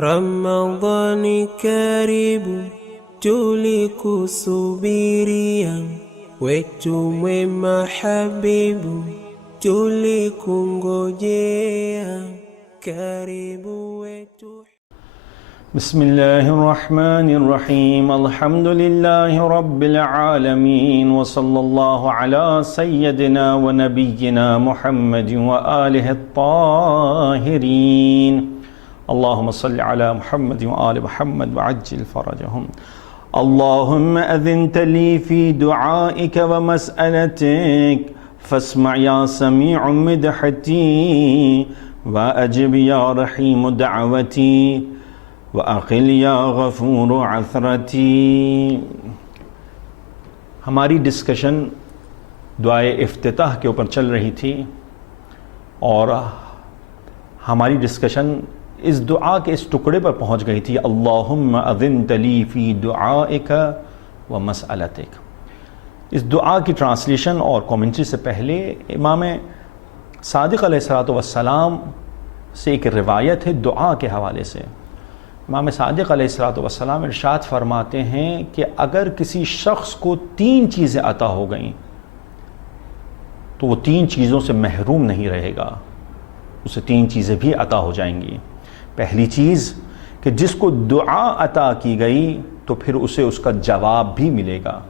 Ramadhani karibu, tulikusubiria, wetu mwema habibu, tulikungojea, karibu wetu. Bismillahirrahmanirrahim. Alhamdulillahi rabbil alamin. Wa sallallahu ala sayyidina wa nabiyyina Muhammadin wa alihi at-tahirin. Allahumma salli ala Muhammadin wa ali Muhammad wa ajjil farajahum. Allahumma adhinta li fi du'aika wa mas'alatik fasma' ya sami'u midhati wa ajib ya rahimu da'wati وَأَقِلْ يَا غَفُورُ عَثْرَتِي. ہماری discussion دعائے افتتاح کے اوپر چل رہی تھی اور ہماری ڈسکشن اس دعا کے اس ٹکڑے پر پہنچ گئی تھی اللہم اذنت لی فی دعائک ومسألتک. اس دعا کی ٹرانسلیشن اور کومنٹری سے پہلے امام صادق علیہ السلام سے ایک روایت ہے دعا کے حوالے سے. امام صادق علیہ السلام ارشاد فرماتے ہیں کہ اگر کسی شخص کو 3 چیزیں عطا ہو گئیں تو وہ 3 چیزوں سے محروم نہیں رہے گا، اسے 3 چیزیں بھی عطا ہو جائیں گی. پہلی چیز کہ جس کو دعا عطا کی گئی تو پھر اسے اس کا جواب بھی ملے گا.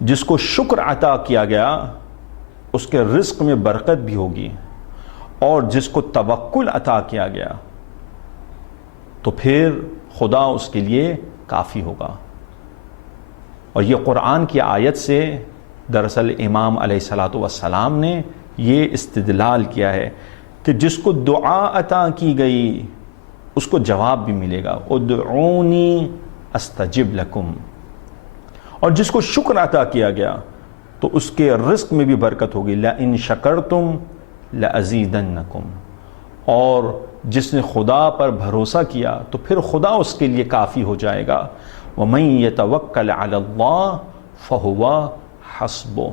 جس کو شکر عطا کیا گیا اس کے رزق میں برکت بھی ہوگی، اور جس کو توکل عطا کیا گیا تو پھر خدا اس کے لیے کافی ہوگا. اور یہ قرآن کی آیت سے دراصل امام علیہ السلام نے یہ استدلال کیا ہے کہ جس کو دعا عطا کی گئی اس کو جواب بھی ملے گا. ادعونی استجب لکم. اور جس کو شکر عطا کیا گیا تو اس کے رزق میں بھی برکت ہوگی. لئن شکرتم لازیدنکم. اور جس نے خدا پر بھروسہ کیا تو پھر خدا اس کے لیے کافی ہو جائے گا. وَمَن يَتَوَكَّلْ عَلَى اللَّهِ فَهُوَ حَسْبُهُ.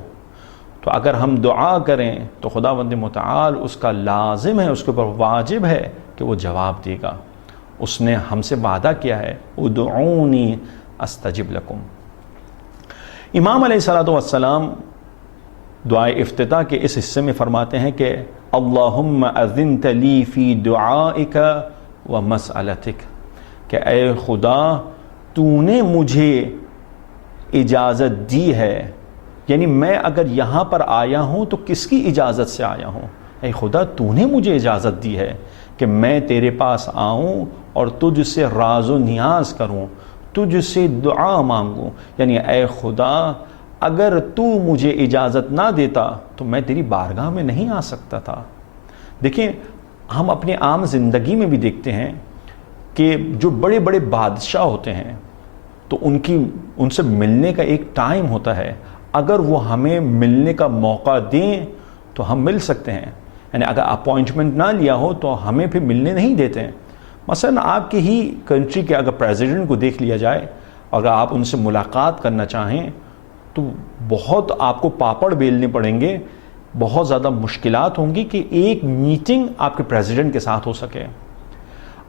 تو اگر ہم دعا کریں تو خداوند متعال اس کا لازم ہے، اس کے اوپر واجب ہے کہ وہ جواب دے گا. اس نے ہم سے وعدہ کیا ہے ادعونی استجب لکم. امام علیہ السلام دعائے افتتاح کے اس حصے میں فرماتے ہیں کہ اللہم اذنت لی فی دعائک و مسئلتک، کہ اے خدا تو نے مجھے اجازت دی ہے، یعنی میں اگر یہاں پر آیا ہوں تو کس کی اجازت سے آیا ہوں؟ اے خدا تو نے مجھے اجازت دی ہے کہ میں تیرے پاس آؤں اور تجھ سے راز و نیاز کروں، تجھ سے دعا مانگوں. یعنی اے خدا اگر تو مجھے اجازت نہ دیتا تو میں تیری بارگاہ میں نہیں آ سکتا تھا. دیکھیں ہم اپنے عام زندگی میں بھی دیکھتے ہیں کہ جو بڑے بڑے بادشاہ ہوتے ہیں تو ان سے ملنے کا ایک ٹائم ہوتا ہے. اگر وہ ہمیں ملنے کا موقع دیں تو ہم مل سکتے ہیں، یعنی اگر اپوائنٹمنٹ نہ لیا ہو تو ہمیں پھر ملنے نہیں دیتے ہیں. مثلا آپ کی ہی کنٹری کے اگر پریزیڈنٹ کو دیکھ لیا جائے، اگر آپ ان سے ملاقات کرنا چاہیں تو بہت آپ کو پاپڑ بیلنے پڑیں گے، بہت زیادہ مشکلات ہوں گی کہ ایک میٹنگ آپ کے پریزیڈنٹ کے ساتھ ہو سکے.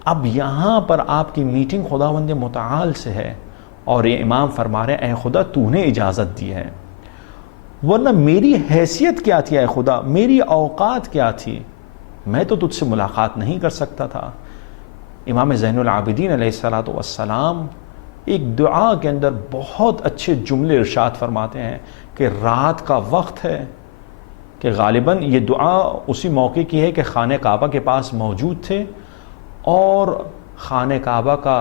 اب یہاں پر آپ کی میٹنگ خداوند متعال سے ہے اور یہ امام فرما رہے ہیں اے خدا تو نے اجازت دی ہے، ورنہ میری حیثیت کیا تھی اے خدا، میری اوقات کیا تھی، میں تو تجھ سے ملاقات نہیں کر سکتا تھا. امام زین العابدین علیہ السلام ایک دعا کے اندر بہت اچھے جملے ارشاد فرماتے ہیں کہ رات کا وقت ہے، کہ غالباً یہ دعا اسی موقع کی ہے کہ خانہ کعبہ کے پاس موجود تھے اور خانہ کعبہ کا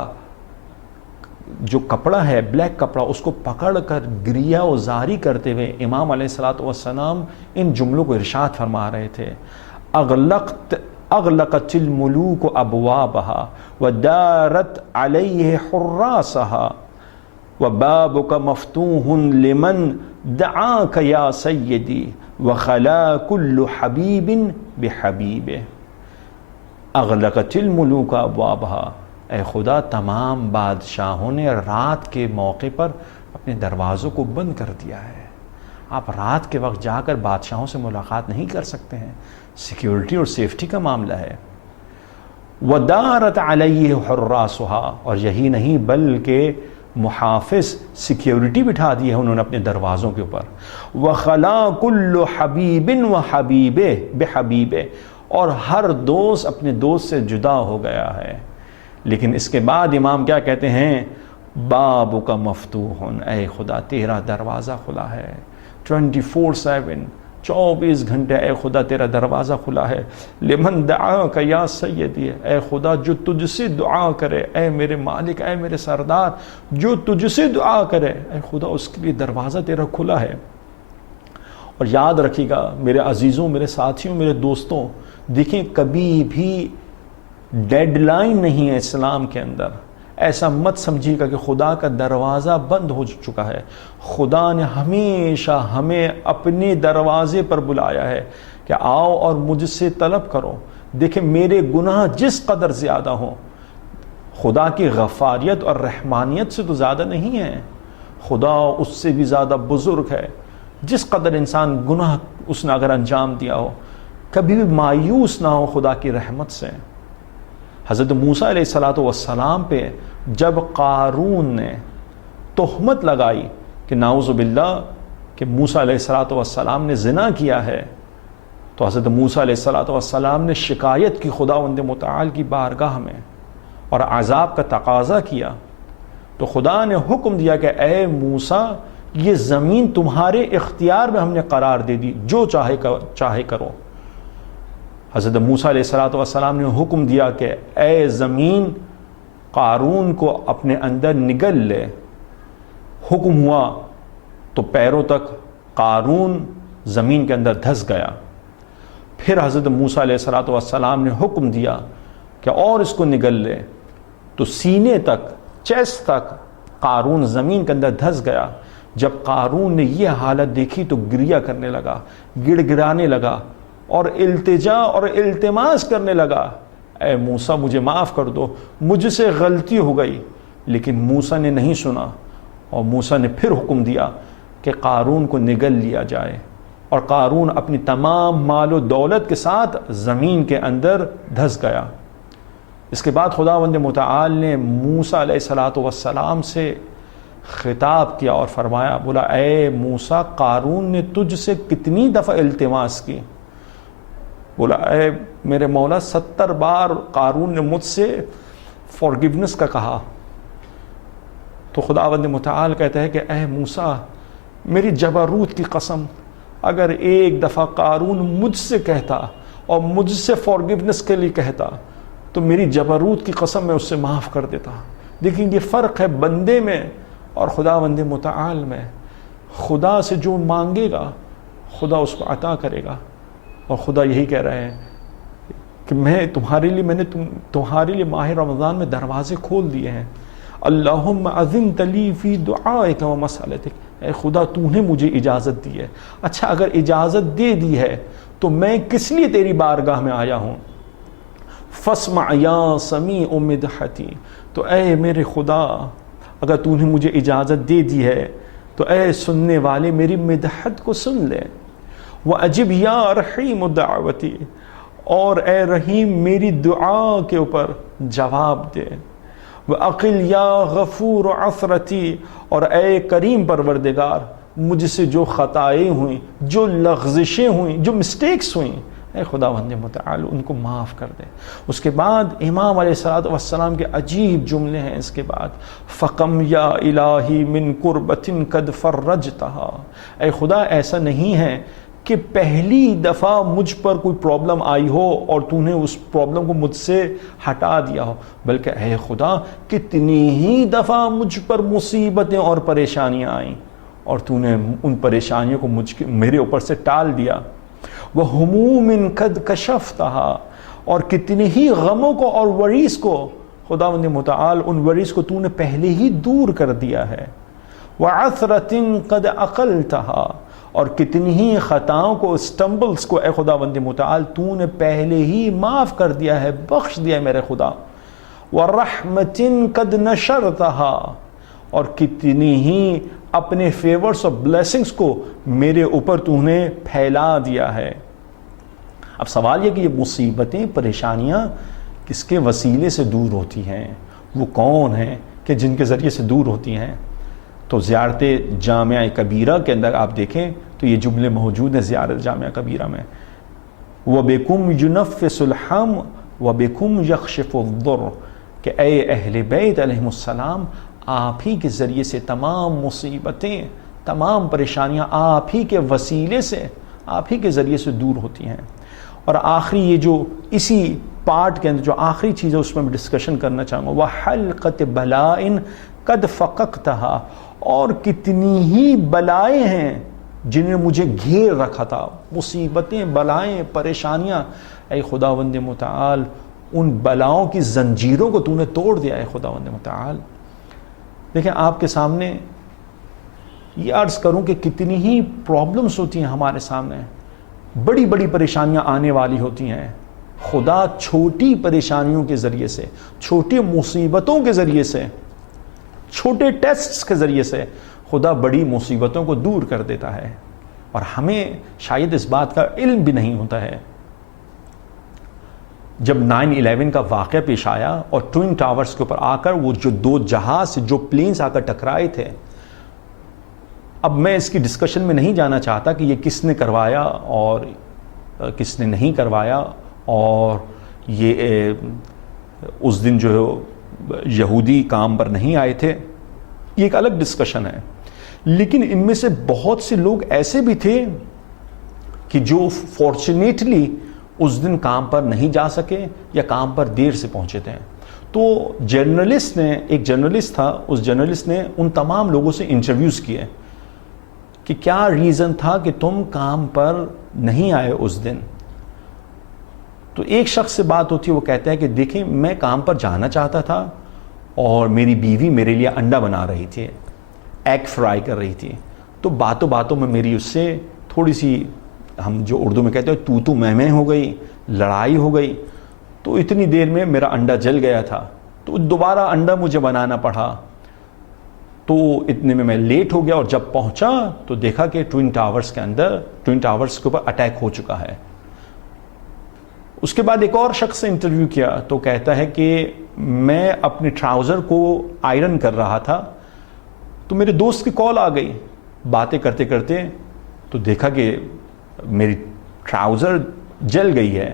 جو کپڑا ہے بلیک کپڑا اس کو پکڑ کر گریہ و زاری کرتے ہوئے امام علیہ السلام ان جملوں کو ارشاد فرما رہے تھے. اغلقت الملوک ابوابها ودارت علیہ حراسها وبابک مفتوح لمن دعاک یا سیدی وخلا کل حبیب بحبیبہ. اغلقت الملوک ابوابها، اے خدا تمام بادشاہوں نے رات کے موقع پر اپنے دروازوں کو بند کر دیا ہے. آپ رات کے وقت جا کر بادشاہوں سے ملاقات نہیں کر سکتے ہیں، سیکیورٹی اور سیفٹی کا معاملہ ہے. ودارت علیہ حراسها، اور یہی نہیں بلکہ محافظ سیکیورٹی بٹھا دی ہے انہوں نے اپنے دروازوں کے اوپر. وخلا کل حبیب وحبیب بحبیب، اور ہر دوست اپنے دوست سے جدا ہو گیا ہے. لیکن اس کے بعد امام کیا کہتے ہیں؟ بابک مفتوح، اے خدا تیرا دروازہ کھلا ہے 24/7، 24 گھنٹے اے خدا تیرا دروازہ کھلا ہے. لمن دعاک یا سیدی، اے خدا جو تجھ سے دعا کرے، اے میرے مالک، اے میرے سردار، جو تجھ سے دعا کرے اے خدا اس کے لیے دروازہ تیرا کھلا ہے. اور یاد رکھیے گا میرے عزیزوں، میرے ساتھیوں، میرے دوستوں، دیکھیں کبھی بھی ڈیڈ لائن نہیں ہے اسلام کے اندر. ایسا مت سمجھیے گا کہ خدا کا دروازہ بند ہو چکا ہے. خدا نے ہمیشہ ہمیں اپنے دروازے پر بلایا ہے کہ آؤ اور مجھ سے طلب کرو. دیکھیں میرے گناہ جس قدر زیادہ ہوں، خدا کی غفاریت اور رحمانیت سے تو زیادہ نہیں ہے. خدا اس سے بھی زیادہ بزرگ ہے. جس قدر انسان گناہ اس نے اگر انجام دیا ہو، کبھی بھی مایوس نہ ہو خدا کی رحمت سے. حضرت موسیٰ علیہ السلام پہ جب قارون نے تہمت لگائی کہ نعوذ باللہ کہ موسیٰ علیہ السلام نے زنا کیا ہے، تو حضرت موسیٰ علیہ السلام نے شکایت کی خداوند متعال کی بارگاہ میں اور عذاب کا تقاضا کیا. تو خدا نے حکم دیا کہ اے موسیٰ، یہ زمین تمہارے اختیار میں ہم نے قرار دے دی، جو چاہے کرو. حضرت موسیٰ علیہ السلام نے حکم دیا کہ اے زمین قارون کو اپنے اندر نگل لے. حکم ہوا تو پیروں تک قارون زمین کے اندر دھس گیا. پھر حضرت موسیٰ علیہ السلام نے حکم دیا کہ اور اس کو نگل لے، تو سینے تک، چیسٹ تک قارون زمین کے اندر دھس گیا. جب قارون نے یہ حالت دیکھی تو گریہ کرنے لگا، گڑ گڑانے لگا اور التجا اور التماس کرنے لگا، اے موسیٰ مجھے معاف کر دو، مجھ سے غلطی ہو گئی. لیکن موسیٰ نے نہیں سنا، اور موسیٰ نے پھر حکم دیا کہ قارون کو نگل لیا جائے. اور قارون اپنی تمام مال و دولت کے ساتھ زمین کے اندر دھس گیا. اس کے بعد خداوند متعال نے موسیٰ علیہ السلام سے خطاب کیا اور فرمایا، بولا اے موسیٰ قارون نے تجھ سے کتنی دفعہ التماس کی؟ بولا اے میرے مولا 70 بار قارون نے مجھ سے فارگیونس کا کہا. تو خداوند متعال کہتا ہے کہ اے موسیٰ میری جبروت کی قسم، اگر ایک دفعہ قارون مجھ سے کہتا اور مجھ سے فارگیونس کے لیے کہتا تو میری جبروت کی قسم میں اس سے معاف کر دیتا. لیکن یہ فرق ہے بندے میں اور خداوند متعال میں. خدا سے جو مانگے گا خدا اس کو عطا کرے گا. اور خدا یہی کہہ رہے ہیں کہ میں نے تمہارے لیے ماہ رمضان میں دروازے کھول دیے ہیں. اللہم اذنت لی فی دعائک و مسألتک، اے خدا تو نے مجھے اجازت دی ہے. اچھا اگر اجازت دے دی ہے تو میں کس لیے تیری بارگاہ میں آیا ہوں؟ فاسمع یا سمیع مدحتی، تو اے میرے خدا اگر تو نے مجھے اجازت دے دی ہے تو اے سننے والے میری مدحت کو سن لے. وَأَجِبْ يَا رَحِيمُ دَعْوَتِي، اور اے رحیم میری دعا کے اوپر جواب دے. وَأَقِلْ يَا غَفُورُ عَثْرَتِي، اور اے کریم پروردگار مجھ سے جو خطائیں ہوئیں، جو لغزشیں ہوئیں، جو مسٹیکس ہوئیں، اے خداوند متعال ان کو معاف کر دے. اس کے بعد امام علیہ السلام کے عجیب جملے ہیں. اس کے بعد فَقَمْ يَا إِلَٰهِ مِن قُرْبَةٍ قَدْ فَرَّجْتَهَا، اے خدا ایسا نہیں ہے کہ پہلی دفعہ مجھ پر کوئی پرابلم آئی ہو اور تو نے اس پرابلم کو مجھ سے ہٹا دیا ہو، بلکہ اے خدا کتنی ہی دفعہ مجھ پر مصیبتیں اور پریشانیاں آئیں اور تو نے ان پریشانیوں کو میرے اوپر سے ٹال دیا. وَهُمُومٍ قَدْ كَشَفْتَهَا، اور کتنے ہی غموں کو اور وریث کو خداوند متعال ان وریث کو تو نے پہلے ہی دور کر دیا ہے. وَعَثْرَةٍ قَدْ أَقَلْتَهَا، اور کتنی ہی خطاؤں کو، سٹمبلز کو اے خداوند متعال تو نے پہلے ہی معاف کر دیا ہے، بخش دیا ہے میرے خدا. وَرَحْمَةٍ قَدْ نَشَرْتَهَا، اور کتنی ہی اپنے فیورز اور بلیسنگز کو میرے اوپر تو نے پھیلا دیا ہے. اب سوال یہ کہ یہ مصیبتیں، پریشانیاں کس کے وسیلے سے دور ہوتی ہیں، وہ کون ہیں کہ جن کے ذریعے سے دور ہوتی ہیں؟ تو زیارت جامعہ کبیرہ کے اندر آپ دیکھیں تو یہ جملے موجود ہیں زیارت جامعہ کبیرہ میں، وَبِكُمْ يُنَفِّسُ الْحَمْ وَبِكُمْ يَخْشِفُ الضُّرْ، کہ اے اہل بیت علیہم السلام آپ ہی کے ذریعے سے تمام مصیبتیں، تمام پریشانیاں آپ ہی کے وسیلے سے، آپ ہی کے ذریعے سے دور ہوتی ہیں۔ اور آخری یہ جو اسی پارٹ کے اندر جو آخری چیز ہے اس میں ڈسکشن کرنا چاہوں گا، وَحَلْقَةِ بَلَائِن قَدْ فَقَقْتَهَا، اور کتنی ہی بلائیں ہیں جنہیں مجھے گھیر رکھا تھا، مصیبتیں، بلائیں، پریشانیاں، اے خداوند متعال ان بلاؤں کی زنجیروں کو تو نے توڑ دیا، اے خداوند متعال۔ دیکھیں آپ کے سامنے یہ عرض کروں کہ کتنی ہی پرابلمز ہوتی ہیں ہمارے سامنے، بڑی بڑی پریشانیاں آنے والی ہوتی ہیں، خدا چھوٹی پریشانیوں کے ذریعے سے، چھوٹی مصیبتوں کے ذریعے سے، چھوٹے ٹیسٹس کے ذریعے سے خدا بڑی مصیبتوں کو دور کر دیتا ہے، اور ہمیں شاید اس بات کا علم بھی نہیں ہوتا ہے۔ جب 9/11 کا واقعہ پیش آیا اور ٹوئن ٹاورز کے اوپر آ کر وہ جو دو جہاز جو پلینز آ کر ٹکرائے تھے، اب میں اس کی ڈسکشن میں نہیں جانا چاہتا کہ یہ کس نے کروایا اور کس نے نہیں کروایا، اور یہ اس دن جو یہودی کام پر نہیں آئے تھے، یہ ایک الگ ڈسکشن ہے۔ لیکن ان میں سے بہت سے لوگ ایسے بھی تھے کہ جو فارچونیٹلی اس دن کام پر نہیں جا سکے یا کام پر دیر سے پہنچے تھے۔ تو جرنلسٹ نے، ایک جرنلسٹ تھا، اس جرنلسٹ نے ان تمام لوگوں سے انٹرویوز کیے کہ کیا ریزن تھا کہ تم کام پر نہیں آئے اس دن۔ تو ایک شخص سے بات ہوتی ہے، وہ کہتا ہے کہ دیکھیں میں کام پر جانا چاہتا تھا اور میری بیوی میرے لیے انڈا بنا رہی تھی، ایگ فرائی کر رہی تھی، تو باتوں باتوں میں میری اس سے تھوڑی سی، ہم جو اردو میں کہتے ہیں تو میں ہو گئی، لڑائی ہو گئی، تو اتنی دیر میں میرا انڈا جل گیا تھا، تو دوبارہ انڈا مجھے بنانا پڑا، تو اتنے میں لیٹ ہو گیا، اور جب پہنچا تو دیکھا کہ ٹوئن ٹاورز کے اندر، ٹوئن ٹاورز کے اوپر اٹیک ہو چکا ہے۔ اس کے بعد ایک اور شخص سے انٹرویو کیا تو کہتا ہے کہ میں اپنے ٹراؤزر کو آئرن کر رہا تھا تو میرے دوست کی کال آ گئی، باتیں کرتے کرتے تو دیکھا کہ میری ٹراؤزر جل گئی ہے،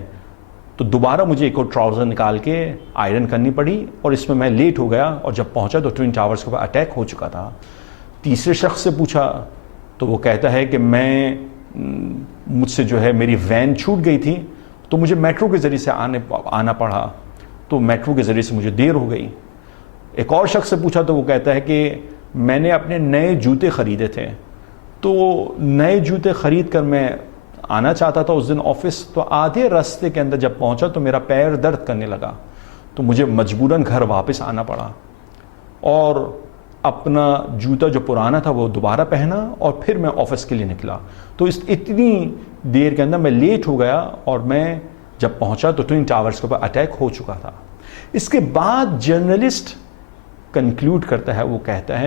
تو دوبارہ مجھے ایک اور ٹراؤزر نکال کے آئرن کرنی پڑی، اور اس میں لیٹ ہو گیا، اور جب پہنچا تو ٹوئن ٹاورز کے اوپر اٹیک ہو چکا تھا۔ تیسرے شخص سے پوچھا تو وہ کہتا ہے کہ مجھ سے جو ہے میری وین چھوٹ گئی تھی تو مجھے میٹرو کے ذریعے سے آنا پڑا، تو میٹرو کے ذریعے سے مجھے دیر ہو گئی۔ ایک اور شخص سے پوچھا تو وہ کہتا ہے کہ میں نے اپنے نئے جوتے خریدے تھے، تو نئے جوتے خرید کر میں آنا چاہتا تھا اس دن آفس، تو آدھے راستے کے اندر جب پہنچا تو میرا پیر درد کرنے لگا، تو مجھے مجبوراً گھر واپس آنا پڑا، اور اپنا جوتا جو پرانا تھا وہ دوبارہ پہنا، اور پھر میں آفس کے لیے نکلا، تو اس اتنی دیر کے اندر میں لیٹ ہو گیا، اور میں جب پہنچا تو ٹوئن ٹاورز کے اوپر اٹیک ہو چکا تھا۔ اس کے بعد جرنلسٹ کنکلوڈ کرتا ہے، وہ کہتا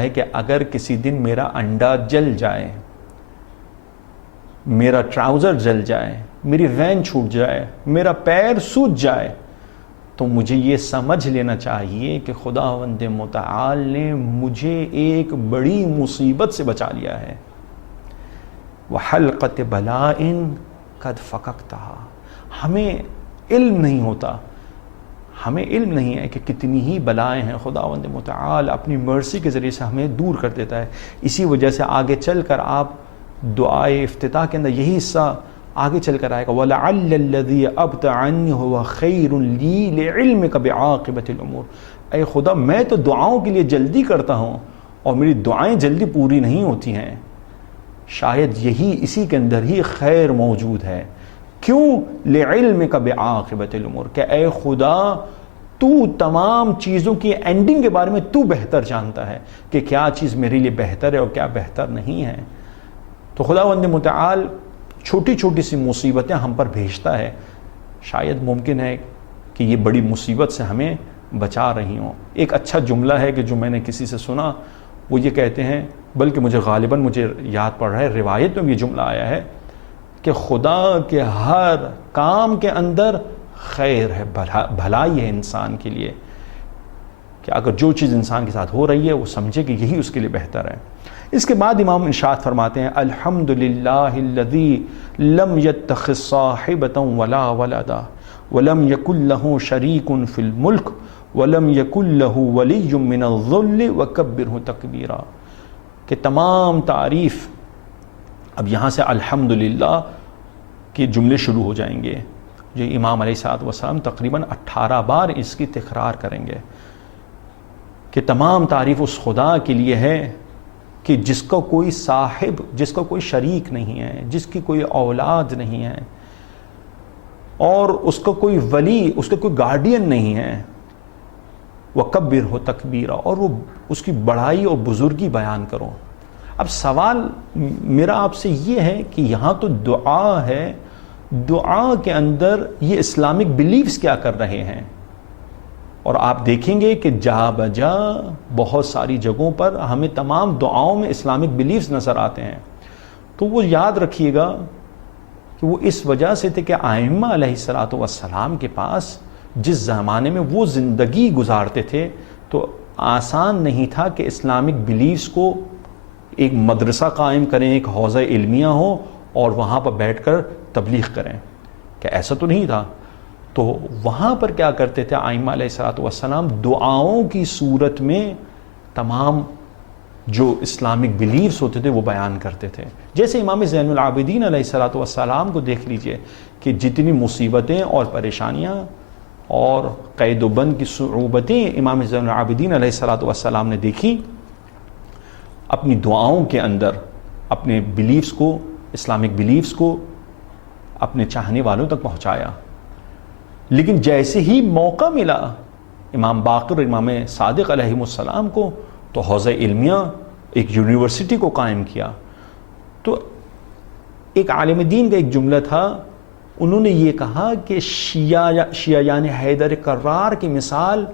ہے کہ اگر کسی دن میرا انڈا جل جائے، میرا ٹراؤزر جل جائے، میری وین چھوٹ جائے، میرا پیر سوج جائے، تو مجھے یہ سمجھ لینا چاہیے کہ خداوند متعال نے مجھے ایک بڑی مصیبت سے بچا لیا ہے۔ وَحَلْقَةِ بَلَائِن قَدْ فَقَقْتَهَا، ہمیں علم نہیں ہوتا، ہمیں علم نہیں ہے کہ کتنی ہی بلائیں ہیں خداوند متعال اپنی مرضی کے ذریعے سے ہمیں دور کر دیتا ہے۔ اسی وجہ سے آگے چل کر آپ دعائے افتتاح کے اندر یہی حصہ آگے چل کر آئے گا، وَلَعَلَّ الَّذِي أَبْتَعَنِّ هُوَ خَيْرٌ لِّي لِعِلْمِكَ بِعَاقِبَةِ الْأُمُورِ، اے خدا میں تو دعاؤں کے لیے جلدی کرتا ہوں اور میری دعائیں جلدی پوری نہیں ہوتی ہیں، شاید یہی اسی کے اندر ہی خیر موجود ہے۔ کیوں؟ لِعِلْمِكَ بِعَاقِبَةِ الْأُمُورِ، کہ اے خدا تو تمام چیزوں کی اینڈنگ کے بارے میں تو بہتر جانتا ہے کہ کیا چیز میرے لیے بہتر ہے اور کیا بہتر نہیں ہے۔ تو خداوند متعال چھوٹی چھوٹی سی مصیبتیں ہم پر بھیجتا ہے، شاید ممکن ہے کہ یہ بڑی مصیبت سے ہمیں بچا رہی ہوں۔ ایک اچھا جملہ ہے کہ جو میں نے کسی سے سنا، وہ یہ کہتے ہیں، بلکہ مجھے یاد پڑ رہا ہے، روایت میں یہ جملہ آیا ہے کہ خدا کے ہر کام کے اندر خیر ہے، بھلائی ہے انسان کے لیے، کہ اگر جو چیز انسان کے ساتھ ہو رہی ہے وہ سمجھے کہ یہی اس کے لیے بہتر ہے۔ اس کے بعد امام ارشاد فرماتے ہیں الحمدللہ الذی لم یتخذ صاحبۃ ولا ولدا ولم یکن لہ شریک فی الملک ولم یکن لہ ولی من الذل وکبرہ تکبیرا، کہ تمام تعریف، اب یہاں سے الحمدللہ کے جملے شروع ہو جائیں گے، جو امام علیہ الصلوۃ والسلام تقریباً 18 بار اس کی تکرار کریں گے، کہ تمام تعریف اس خدا کے لیے ہے کہ جس کا کوئی صاحب، جس کا کوئی شریک نہیں ہے، جس کی کوئی اولاد نہیں ہے، اور اس کا کوئی ولی، اس کا کوئی گارڈین نہیں ہے، وَكَبِّرْهُ تَكْبِيرًا، اور وہ اس کی بڑائی اور بزرگی بیان کرو۔ اب سوال میرا آپ سے یہ ہے کہ یہاں تو دعا ہے، دعا کے اندر یہ اسلامک بلیفز کیا کر رہے ہیں؟ اور آپ دیکھیں گے کہ جا بجا بہت ساری جگہوں پر ہمیں تمام دعاؤں میں اسلامک بلیفز نظر آتے ہیں۔ تو وہ یاد رکھیے گا کہ وہ اس وجہ سے تھے کہ ائمہ علیہ الصلوۃ والسلام کے پاس جس زمانے میں وہ زندگی گزارتے تھے تو آسان نہیں تھا کہ اسلامک بلیفز کو ایک مدرسہ قائم کریں، ایک حوزہ علمیہ ہو اور وہاں پر بیٹھ کر تبلیغ کریں، کہ ایسا تو نہیں تھا۔ تو وہاں پر کیا کرتے تھے ائمہ علیہ الصلوۃ والسلام؟ دعاؤں کی صورت میں تمام جو اسلامک بلیفز ہوتے تھے وہ بیان کرتے تھے۔ جیسے امام زین العابدین علیہ الصلوۃ والسلام کو دیکھ لیجئے کہ جتنی مصیبتیں اور پریشانیاں اور قید و بند کی صعوبتیں امام زین العابدین علیہ الصلوۃ والسلام نے دیکھی، اپنی دعاؤں کے اندر اپنے بلیفز کو، اسلامک بلیفز کو اپنے چاہنے والوں تک پہنچایا۔ لیکن جیسے ہی موقع ملا امام باقر، امام صادق علیہ السلام کو، تو حوزہ علمیہ ایک یونیورسٹی کو قائم کیا۔ تو ایک عالم دین کا ایک جملہ تھا، انہوں نے یہ کہا کہ شیعیان حیدر کرار کی مثال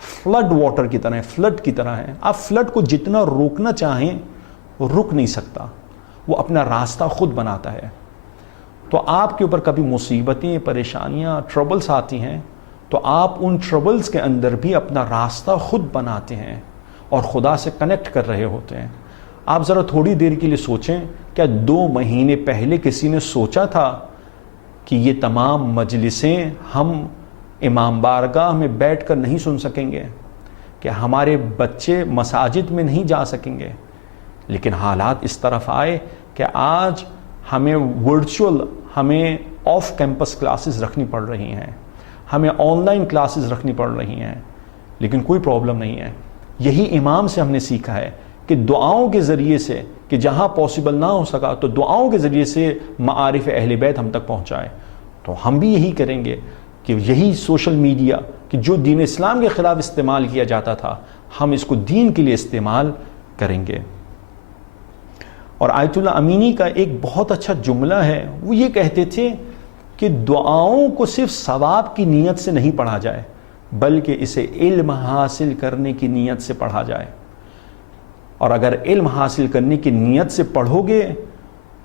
فلڈ واٹر کی طرح ہے، فلڈ کی طرح ہے۔ آپ فلڈ کو جتنا روکنا چاہیں وہ رک نہیں سکتا، وہ اپنا راستہ خود بناتا ہے۔ تو آپ کے اوپر کبھی مصیبتیں، پریشانیاں، ٹربلز آتی ہیں تو آپ ان ٹربلز کے اندر بھی اپنا راستہ خود بناتے ہیں اور خدا سے کنیکٹ کر رہے ہوتے ہیں۔ آپ ذرا تھوڑی دیر کے لیے سوچیں، کیا 2 مہینے پہلے کسی نے سوچا تھا کہ یہ تمام مجلسیں ہم امام بارگاہ میں بیٹھ کر نہیں سن سکیں گے، کہ ہمارے بچے مساجد میں نہیں جا سکیں گے؟ لیکن حالات اس طرف آئے کہ آج ہمیں ورچوئل، ہمیں آف کیمپس کلاسز رکھنی پڑ رہی ہیں، ہمیں آن لائن کلاسز رکھنی پڑ رہی ہیں، لیکن کوئی پرابلم نہیں ہے۔ یہی امام سے ہم نے سیکھا ہے کہ دعاؤں کے ذریعے سے، کہ جہاں پاسبل نہ ہو سکا تو دعاؤں کے ذریعے سے معارف اہل بیت ہم تک پہنچائے۔ تو ہم بھی یہی کریں گے کہ یہی سوشل میڈیا کہ جو دین اسلام کے خلاف استعمال کیا جاتا تھا، ہم اس کو دین کے لیے استعمال کریں گے۔ اور آیت اللہ امینی کا ایک بہت اچھا جملہ ہے، وہ یہ کہتے تھے کہ دعاؤں کو صرف ثواب کی نیت سے نہیں پڑھا جائے، بلکہ اسے علم حاصل کرنے کی نیت سے پڑھا جائے۔ اور اگر علم حاصل کرنے کی نیت سے پڑھو گے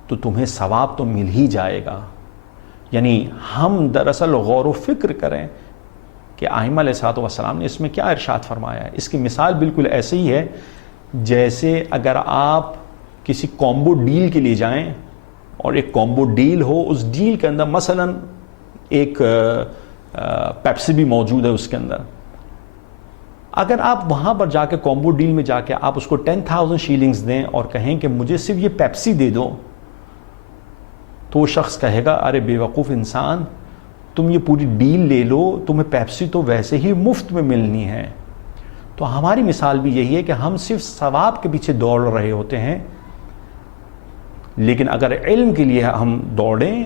تو تمہیں ثواب تو مل ہی جائے گا۔ یعنی ہم دراصل غور و فکر کریں کہ ائمہ علیہ الصلوۃ والسلام نے اس میں کیا ارشاد فرمایا ہے۔ اس کی مثال بالکل ایسے ہی ہے جیسے اگر آپ کسی کومبو ڈیل کے لیے جائیں اور ایک کومبو ڈیل ہو، اس ڈیل کے اندر مثلا ایک پیپسی بھی موجود ہے اس کے اندر، اگر آپ وہاں پر جا کے کومبو ڈیل میں جا کے آپ اس کو 10,000 شیلنگز دیں اور کہیں کہ مجھے صرف یہ پیپسی دے دو، تو وہ شخص کہے گا ارے بے وقوف انسان، تم یہ پوری ڈیل لے لو، تمہیں پیپسی تو ویسے ہی مفت میں ملنی ہے۔ تو ہماری مثال بھی یہی ہے کہ ہم صرف ثواب کے پیچھے دوڑ رہے ہوتے ہیں، لیکن اگر علم کے لیے ہم دوڑیں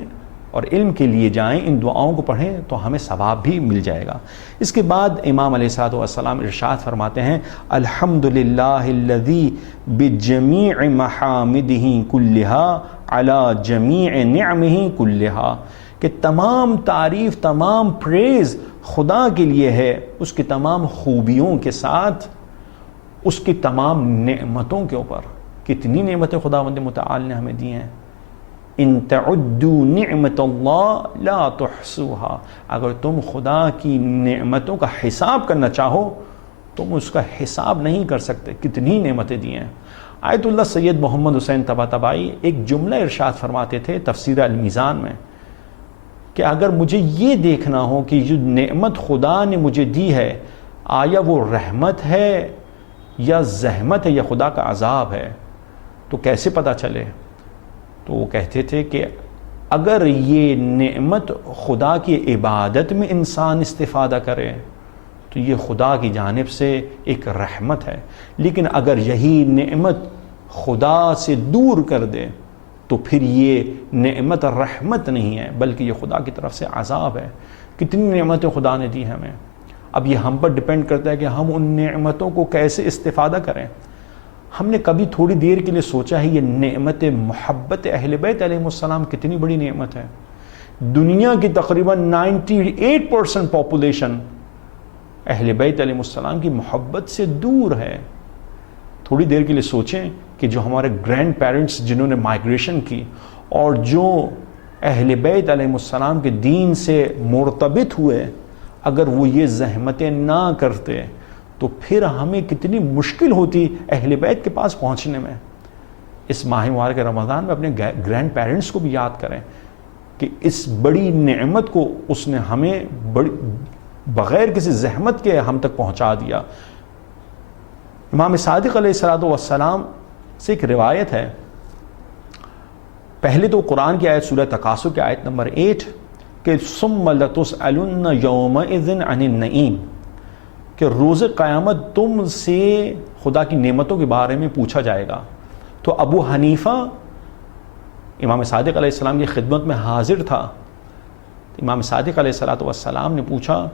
اور علم کے لیے جائیں، ان دعاؤں کو پڑھیں تو ہمیں ثواب بھی مل جائے گا۔ اس کے بعد امام علیہ الصلوۃ والسلام ارشاد فرماتے ہیں الحمدللہ الذی بجمیع محامدہ کلہا علی جمیع نعمہ کلہا، کہ تمام تعریف، تمام پریز خدا کے لیے ہے، اس کی تمام خوبیوں کے ساتھ، اس کی تمام نعمتوں کے اوپر۔ کتنی نعمتیں خداوند متعال نے ہمیں دی ہیں، ان تعدوا نعمت اللہ لا تحصوها، اگر تم خدا کی نعمتوں کا حساب کرنا چاہو تم اس کا حساب نہیں کر سکتے، کتنی نعمتیں دی ہیں۔ آیت اللہ سید محمد حسین طباطبائی ایک جملہ ارشاد فرماتے تھے تفسیر المیزان میں کہ اگر مجھے یہ دیکھنا ہو کہ جو نعمت خدا نے مجھے دی ہے آیا وہ رحمت ہے یا زحمت ہے یا خدا کا عذاب ہے تو کیسے پتہ چلے؟ تو وہ کہتے تھے کہ اگر یہ نعمت خدا کی عبادت میں انسان استفادہ کرے تو یہ خدا کی جانب سے ایک رحمت ہے، لیکن اگر یہی نعمت خدا سے دور کر دے تو پھر یہ نعمت رحمت نہیں ہے بلکہ یہ خدا کی طرف سے عذاب ہے۔ کتنی نعمتیں خدا نے دی ہمیں، اب یہ ہم پر ڈیپینڈ کرتا ہے کہ ہم ان نعمتوں کو کیسے استفادہ کریں۔ ہم نے کبھی تھوڑی دیر کے لیے سوچا ہے یہ نعمت محبت اہل بیت علیہ السلام کتنی بڑی نعمت ہے؟ دنیا کی تقریباً 98% پاپولیشن اہل بیت علیہ السلام کی محبت سے دور ہے۔ تھوڑی دیر کے لیے سوچیں کہ جو ہمارے گرینڈ پیرنٹس جنہوں نے مائگریشن کی اور جو اہل بیت علیہ السلام کے دین سے مرتبط ہوئے، اگر وہ یہ زحمتیں نہ کرتے تو پھر ہمیں کتنی مشکل ہوتی اہل بیت کے پاس پہنچنے میں۔ اس ماہ مبارک رمضان میں اپنے گرینڈ پیرنٹس کو بھی یاد کریں کہ اس بڑی نعمت کو اس نے ہمیں بغیر کسی زحمت کے ہم تک پہنچا دیا۔ امام صادق علیہ السلام سے ایک روایت ہے، پہلے تو قرآن کی آیت سورہ تکاثر کی آیت نمبر 8 کہ ثم لتسألن یومئذ عن النعیم، کہ روز قیامت تم سے خدا کی نعمتوں کے بارے میں پوچھا جائے گا۔ تو ابو حنیفہ امام صادق علیہ السلام کی خدمت میں حاضر تھا۔ امام صادق علیہ السلام نے پوچھا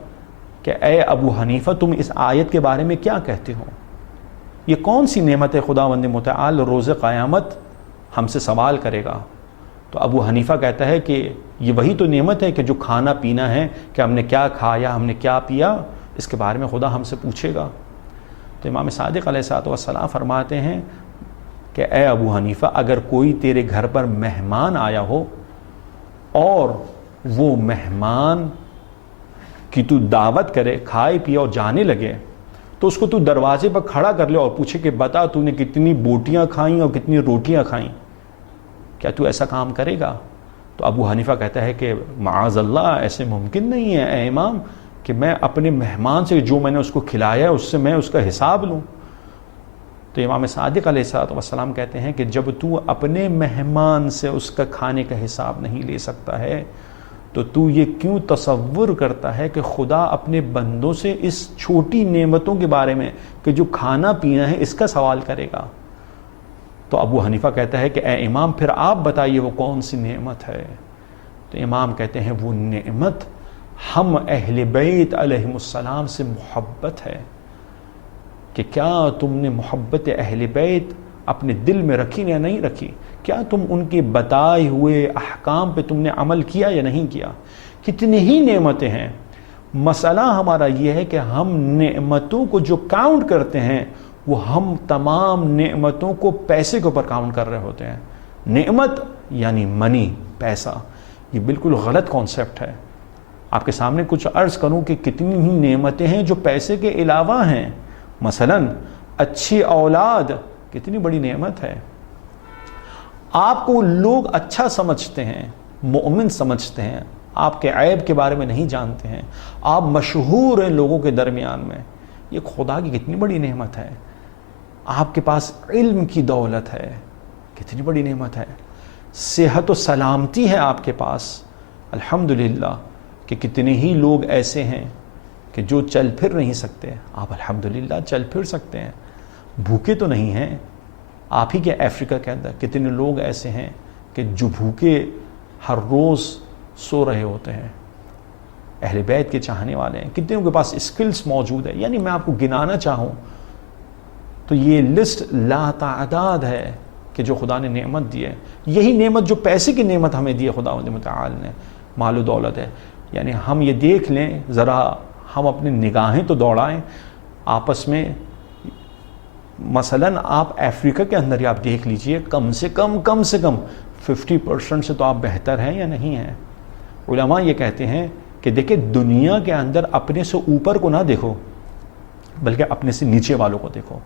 کہ اے ابو حنیفہ تم اس آیت کے بارے میں کیا کہتے ہو؟ یہ کون سی نعمت ہے خداوند متعال روز قیامت ہم سے سوال کرے گا؟ تو ابو حنیفہ کہتا ہے کہ یہ وہی تو نعمت ہے کہ جو کھانا پینا ہے، کہ ہم نے کیا کھایا، ہم نے کیا پیا، اس کے بارے میں خدا ہم سے پوچھے گا۔ تو امام صادق علیہ السلام فرماتے ہیں کہ اے ابو حنیفہ اگر کوئی تیرے گھر پر مہمان آیا ہو اور وہ مہمان کی تو دعوت کرے، کھائے پیے اور جانے لگے، تو اس کو تو دروازے پر کھڑا کر لے اور پوچھے کہ بتا تو نے کتنی بوٹیاں کھائیں اور کتنی روٹیاں کھائیں، کیا تو ایسا کام کرے گا؟ تو ابو حنیفہ کہتا ہے کہ معاذ اللہ، ایسے ممکن نہیں ہے اے امام کہ میں اپنے مہمان سے جو میں نے اس کو کھلایا ہے اس سے میں اس کا حساب لوں۔ تو امام صادق علیہ السلام کہتے ہیں کہ جب تو اپنے مہمان سے اس کا کھانے کا حساب نہیں لے سکتا ہے تو تو یہ کیوں تصور کرتا ہے کہ خدا اپنے بندوں سے اس چھوٹی نعمتوں کے بارے میں کہ جو کھانا پینا ہے اس کا سوال کرے گا؟ تو ابو حنیفہ کہتا ہے کہ اے امام پھر آپ بتائیے وہ کون سی نعمت ہے؟ تو امام کہتے ہیں وہ نعمت ہم اہل بیت علیہ السلام سے محبت ہے، کہ کیا تم نے محبت اہل بیت اپنے دل میں رکھی یا نہیں رکھی؟ کیا تم ان کے بتائے ہوئے احکام پہ تم نے عمل کیا یا نہیں کیا؟ کتنی ہی نعمتیں ہیں، مسئلہ ہمارا یہ ہے کہ ہم نعمتوں کو جو کاؤنٹ کرتے ہیں وہ ہم تمام نعمتوں کو پیسے کے اوپر کاؤنٹ کر رہے ہوتے ہیں۔ نعمت یعنی منی، پیسہ، یہ بالکل غلط کانسیپٹ ہے۔ آپ کے سامنے کچھ عرض کروں کہ کتنی ہی نعمتیں ہیں جو پیسے کے علاوہ ہیں، مثلا اچھی اولاد کتنی بڑی نعمت ہے۔ آپ کو لوگ اچھا سمجھتے ہیں، مومن سمجھتے ہیں، آپ کے عیب کے بارے میں نہیں جانتے ہیں، آپ مشہور ہیں لوگوں کے درمیان میں، یہ خدا کی کتنی بڑی نعمت ہے۔ آپ کے پاس علم کی دولت ہے، کتنی بڑی نعمت ہے۔ صحت و سلامتی ہے آپ کے پاس، الحمدللہ، کہ کتنے ہی لوگ ایسے ہیں کہ جو چل پھر نہیں سکتے، آپ الحمدللہ چل پھر سکتے ہیں، بھوکے تو نہیں ہیں۔ آپ ہی کے افریقہ کے اندر کتنے لوگ ایسے ہیں کہ جو بھوکے ہر روز سو رہے ہوتے ہیں، اہل بیت کے چاہنے والے ہیں، کتنے کے پاس اسکلز موجود ہے۔ یعنی میں آپ کو گنانا چاہوں تو یہ لسٹ لا تعداد ہے کہ جو خدا نے نعمت دی ہے۔ یہی نعمت جو پیسے کی نعمت ہمیں دی ہے خداوند متعال نے، مال و دولت ہے۔ یعنی ہم یہ دیکھ لیں ذرا، ہم اپنی نگاہیں تو دوڑائیں آپس میں۔ مثلا آپ افریقہ کے اندر ہی آپ دیکھ لیجئے، کم سے کم 50% سے تو آپ بہتر ہیں یا نہیں ہیں؟ علماء یہ کہتے ہیں کہ دیکھیں دنیا کے اندر اپنے سے اوپر کو نہ دیکھو بلکہ اپنے سے نیچے والوں کو دیکھو،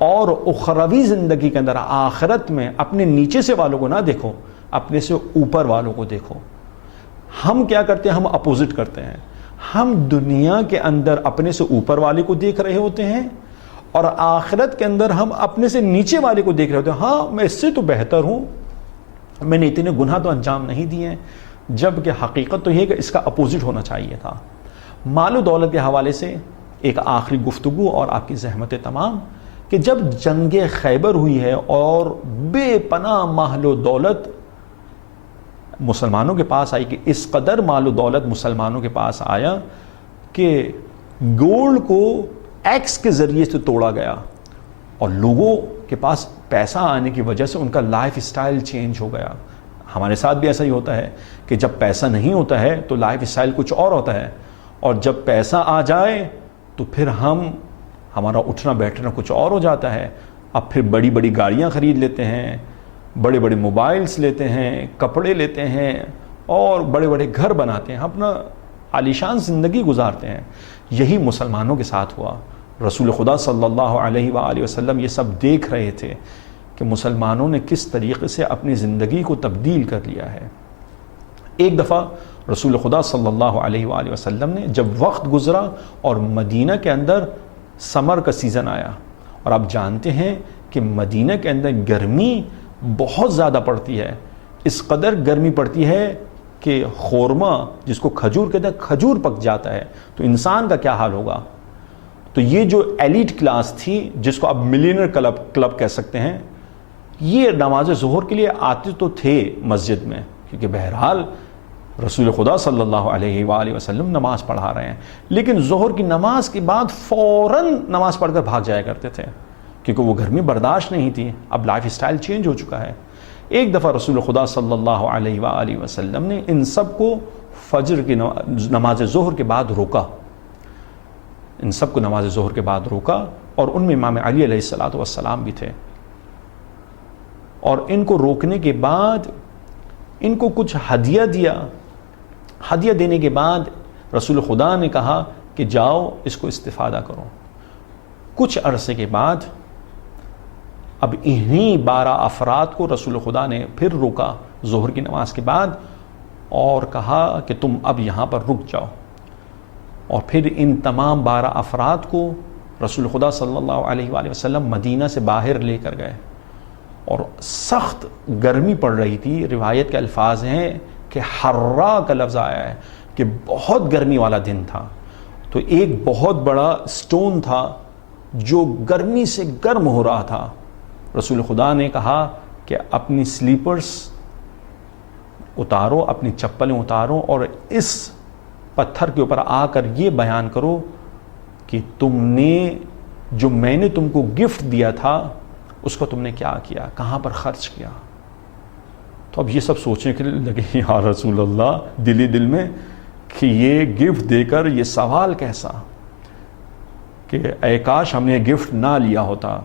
اور اخروی زندگی کے اندر آخرت میں اپنے نیچے سے والوں کو نہ دیکھو، اپنے سے اوپر والوں کو دیکھو۔ ہم کیا کرتے ہیں؟ ہم اپوزٹ کرتے ہیں، ہم دنیا کے اندر اپنے سے اوپر والے کو دیکھ رہے ہوتے ہیں اور آخرت کے اندر ہم اپنے سے نیچے والے کو دیکھ رہے ہوتے ہیں۔ ہاں میں اس سے تو بہتر ہوں، میں نے اتنے گناہ تو انجام نہیں دیے ہیں، جبکہ حقیقت تو یہ ہے کہ اس کا اپوزٹ ہونا چاہیے تھا۔ مال و دولت کے حوالے سے ایک آخری گفتگو اور آپ کی زحمت تمام، کہ جب جنگ خیبر ہوئی ہے اور بے پناہ مال و دولت مسلمانوں کے پاس آئی، کہ اس قدر مال و دولت مسلمانوں کے پاس آیا کہ گولڈ کو ایکس کے ذریعے سے توڑا گیا، اور لوگوں کے پاس پیسہ آنے کی وجہ سے ان کا لائف اسٹائل چینج ہو گیا۔ ہمارے ساتھ بھی ایسا ہی ہوتا ہے کہ جب پیسہ نہیں ہوتا ہے تو لائف اسٹائل کچھ اور ہوتا ہے، اور جب پیسہ آ جائے تو پھر ہمارا اٹھنا بیٹھنا کچھ اور ہو جاتا ہے۔ اب پھر بڑی بڑی گاڑیاں خرید لیتے ہیں، بڑے بڑے موبائلز لیتے ہیں، کپڑے لیتے ہیں، اور بڑے بڑے گھر بناتے ہیں، اپنا عالیشان زندگی گزارتے ہیں۔ یہی مسلمانوں کے ساتھ ہوا۔ رسول خدا صلی اللہ علیہ وآلہ وسلم یہ سب دیکھ رہے تھے کہ مسلمانوں نے کس طریقے سے اپنی زندگی کو تبدیل کر لیا ہے۔ ایک دفعہ رسول خدا صلی اللہ علیہ وآلہ وسلم نے جب وقت گزرا اور مدینہ کے اندر سمر کا سیزن آیا، اور آپ جانتے ہیں کہ مدینہ کے اندر گرمی بہت زیادہ پڑتی ہے، اس قدر گرمی پڑتی ہے کہ خورما جس کو کھجور کہتے ہیں کھجور پک جاتا ہے، تو انسان کا کیا حال ہوگا۔ تو یہ جو ایلیٹ کلاس تھی جس کو آپ ملینر کلب کہہ سکتے ہیں، یہ نماز ظہر کے لیے آتے تو تھے مسجد میں، کیونکہ بہرحال رسول خدا صلی اللہ علیہ وآلہ وسلم نماز پڑھا رہے ہیں، لیکن ظہر کی نماز کے بعد فوراً نماز پڑھ کر بھاگ جایا کرتے تھے، کیونکہ وہ گرمی برداشت نہیں تھی، اب لائف اسٹائل چینج ہو چکا ہے۔ ایک دفعہ رسول خدا صلی اللہ علیہ وآلہ وسلم نے ان سب کو فجر کی نماز ظہر کے بعد روکا، ان سب کو نماز ظہر کے بعد روکا، اور ان میں امام علی علیہ السلام بھی تھے، اور ان کو روکنے کے بعد ان کو کچھ ہدیہ دیا۔ ہدیہ دینے کے بعد رسول خدا نے کہا کہ جاؤ اس کو استفادہ کرو۔ کچھ عرصے کے بعد اب انہی 12 افراد کو رسول خدا نے پھر روکا ظہر کی نماز کے بعد، اور کہا کہ تم اب یہاں پر رک جاؤ، اور پھر ان تمام 12 افراد کو رسول خدا صلی اللہ علیہ وآلہ وسلم مدینہ سے باہر لے کر گئے، اور سخت گرمی پڑ رہی تھی۔ روایت کے الفاظ ہیں کہ حرا کا لفظ آیا ہے کہ بہت گرمی والا دن تھا، تو ایک بہت بڑا سٹون تھا جو گرمی سے گرم ہو رہا تھا۔ رسول خدا نے کہا کہ اپنی سلیپرز اتارو، اپنی چپلیں اتارو، اور اس پتھر کے اوپر آ کر یہ بیان کرو کہ تم نے جو میں نے تم کو گفٹ دیا تھا اس کو تم نے کیا کیا، کہاں پر خرچ کیا۔ تو اب یہ سب سوچنے کے لیے لگے یا رسول اللہ دلی دل میں کہ یہ گفٹ دے کر یہ سوال کیسا، کہ اے کاش ہم نے گفٹ نہ لیا ہوتا۔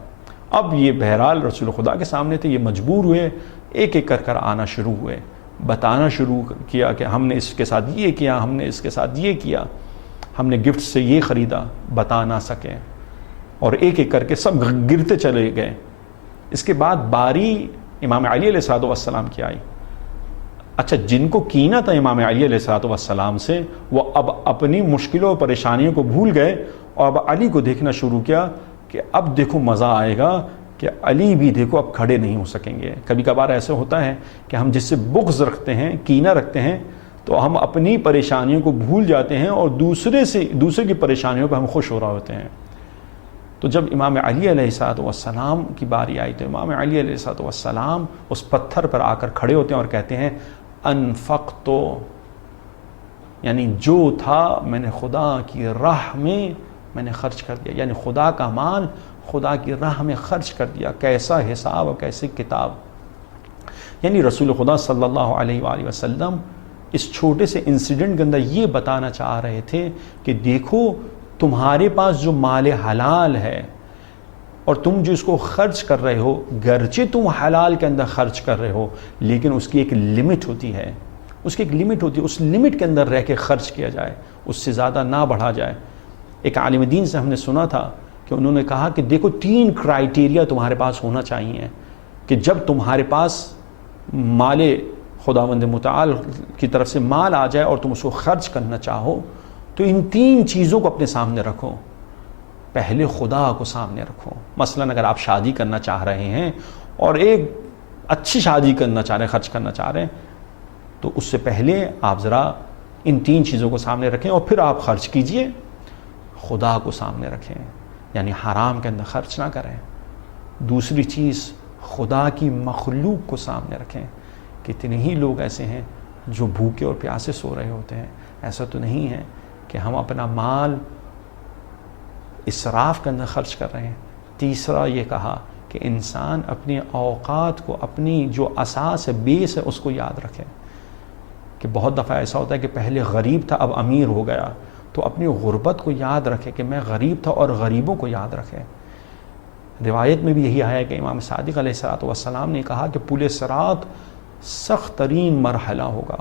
اب یہ بہرحال رسول خدا کے سامنے تھے، یہ مجبور ہوئے، ایک ایک کر آنا شروع ہوئے، بتانا شروع کیا کہ ہم نے اس کے ساتھ یہ کیا، ہم نے اس کے ساتھ یہ کیا، ہم نے گفٹ سے یہ خریدا، بتا نہ سکے، اور ایک ایک کر کے سب گرتے چلے گئے۔ اس کے بعد باری امام علی علیہ السلام کی آئی۔ اچھا، جن کو کینہ تھا امام علی علیہ السلام سے، وہ اب اپنی مشکلوں اور پریشانیوں کو بھول گئے، اور اب علی کو دیکھنا شروع کیا کہ اب دیکھو مزہ آئے گا، کہ علی بھی دیکھو اب کھڑے نہیں ہو سکیں گے۔ کبھی کبھار ایسے ہوتا ہے کہ ہم جس سے بغض رکھتے ہیں، کینہ رکھتے ہیں، تو ہم اپنی پریشانیوں کو بھول جاتے ہیں اور دوسرے کی پریشانیوں پہ ہم خوش ہو رہے ہوتے ہیں۔ تو جب امام علی علیہ السلام کی باری آئی تو امام علی علیہ السلام اس پتھر پر آ کر کھڑے ہوتے ہیں اور کہتے ہیں انفقتو، یعنی جو تھا میں نے خدا کی راہ میں نے خرچ کر دیا، یعنی خدا کا مال خدا کی راہ میں خرچ کر دیا۔ کیسا حساب اور کیسی کتاب، یعنی رسول خدا صلی اللہ علیہ وآلہ وسلم اس چھوٹے سے انسیڈنٹ کے اندر یہ بتانا چاہ رہے تھے کہ دیکھو تمہارے پاس جو مال حلال ہے اور تم جو اس کو خرچ کر رہے ہو گرچہ تم حلال کے اندر خرچ کر رہے ہو لیکن اس کی ایک لمٹ ہوتی ہے، اس کی ایک لمٹ ہوتی ہے، اس لمٹ کے اندر رہ کے خرچ کیا جائے، اس سے زیادہ نہ بڑھا جائے۔ ایک عالم دین سے ہم نے سنا تھا کہ انہوں نے کہا کہ دیکھو 3 کرائیٹیریا تمہارے پاس ہونا چاہیے کہ جب تمہارے پاس مال خداوند متعال کی طرف سے مال آ جائے اور تم اس کو خرچ کرنا چاہو تو ان 3 چیزوں کو اپنے سامنے رکھو۔ پہلے خدا کو سامنے رکھو۔ مثلا اگر آپ شادی کرنا چاہ رہے ہیں اور ایک اچھی شادی کرنا چاہ رہے ہیں، خرچ کرنا چاہ رہے ہیں، تو اس سے پہلے آپ ذرا ان 3 چیزوں کو سامنے رکھیں اور پھر آپ خرچ کیجئے۔ خدا کو سامنے رکھیں، یعنی حرام کے اندر خرچ نہ کریں۔ دوسری چیز، خدا کی مخلوق کو سامنے رکھیں۔ کتنے ہی لوگ ایسے ہیں جو بھوکے اور پیاسے سو رہے ہوتے ہیں، ایسا تو نہیں ہے کہ ہم اپنا مال اسراف کے اندر خرچ کر رہے ہیں۔ تیسرا یہ کہا کہ انسان اپنے اوقات کو، اپنی جو اساس ہے، بیس ہے، اس کو یاد رکھے کہ بہت دفعہ ایسا ہوتا ہے کہ پہلے غریب تھا اب امیر ہو گیا، تو اپنی غربت کو یاد رکھے کہ میں غریب تھا، اور غریبوں کو یاد رکھے۔ روایت میں بھی یہی آیا کہ امام صادق علیہ السلام نے کہا کہ پل صراط سخت ترین مرحلہ ہوگا،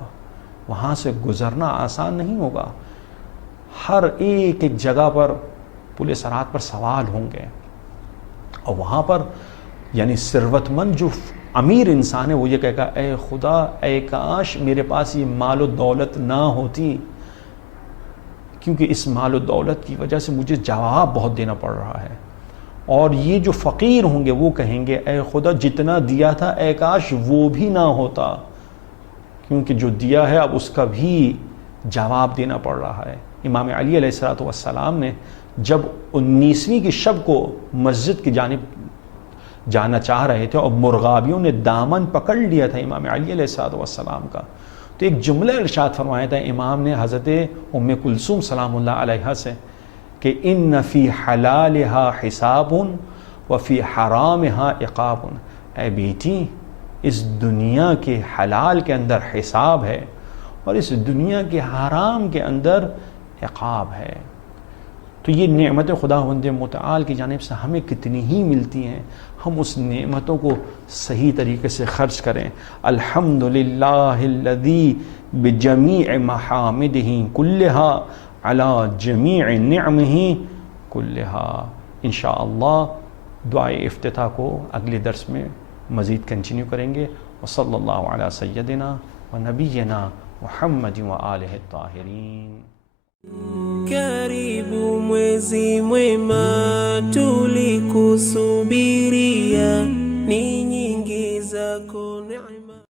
وہاں سے گزرنا آسان نہیں ہوگا، ہر ایک جگہ پر پل صراط پر سوال ہوں گے، اور وہاں پر یعنی ثروت مند جو امیر انسان ہے وہ یہ کہے گا اے خدا، اے کاش میرے پاس یہ مال و دولت نہ ہوتی، کیونکہ اس مال و دولت کی وجہ سے مجھے جواب بہت دینا پڑ رہا ہے۔ اور یہ جو فقیر ہوں گے وہ کہیں گے اے خدا جتنا دیا تھا اے کاش وہ بھی نہ ہوتا، کیونکہ جو دیا ہے اب اس کا بھی جواب دینا پڑ رہا ہے۔ امام علی علیہ السلام نے جب 19ویں کی شب کو مسجد کی جانب جانا چاہ رہے تھے اور مرغابیوں نے دامن پکڑ لیا تھا امام علی علیہ السلام کا، تو ایک جملہ ارشاد فرمایا تھا امام نے حضرت ام کلثوم سلام اللہ علیہا سے کہ ان فی حلالها حساب وفی حرامها عقاب، اے بیٹی اس دنیا کے حلال کے اندر حساب ہے اور اس دنیا کے حرام کے اندر عقاب ہے۔ تو یہ نعمت خداوند متعال کی جانب سے ہمیں کتنی ہی ملتی ہیں، ہم اس نعمتوں کو صحیح طریقے سے خرچ کریں۔ الحمدللہ الذی بجمیع محامدہ کلہا علی جمیع نعمہ کلہا۔ انشاءاللہ دعائے افتتاح کو اگلے درس میں مزید کنٹینیو کریں گے۔ وصلی اللہ علی سیدنا و نبینا محمد و آلہ الطاہرین۔ Karibu mwezi mwema tulikusubiria, ni nyingi zako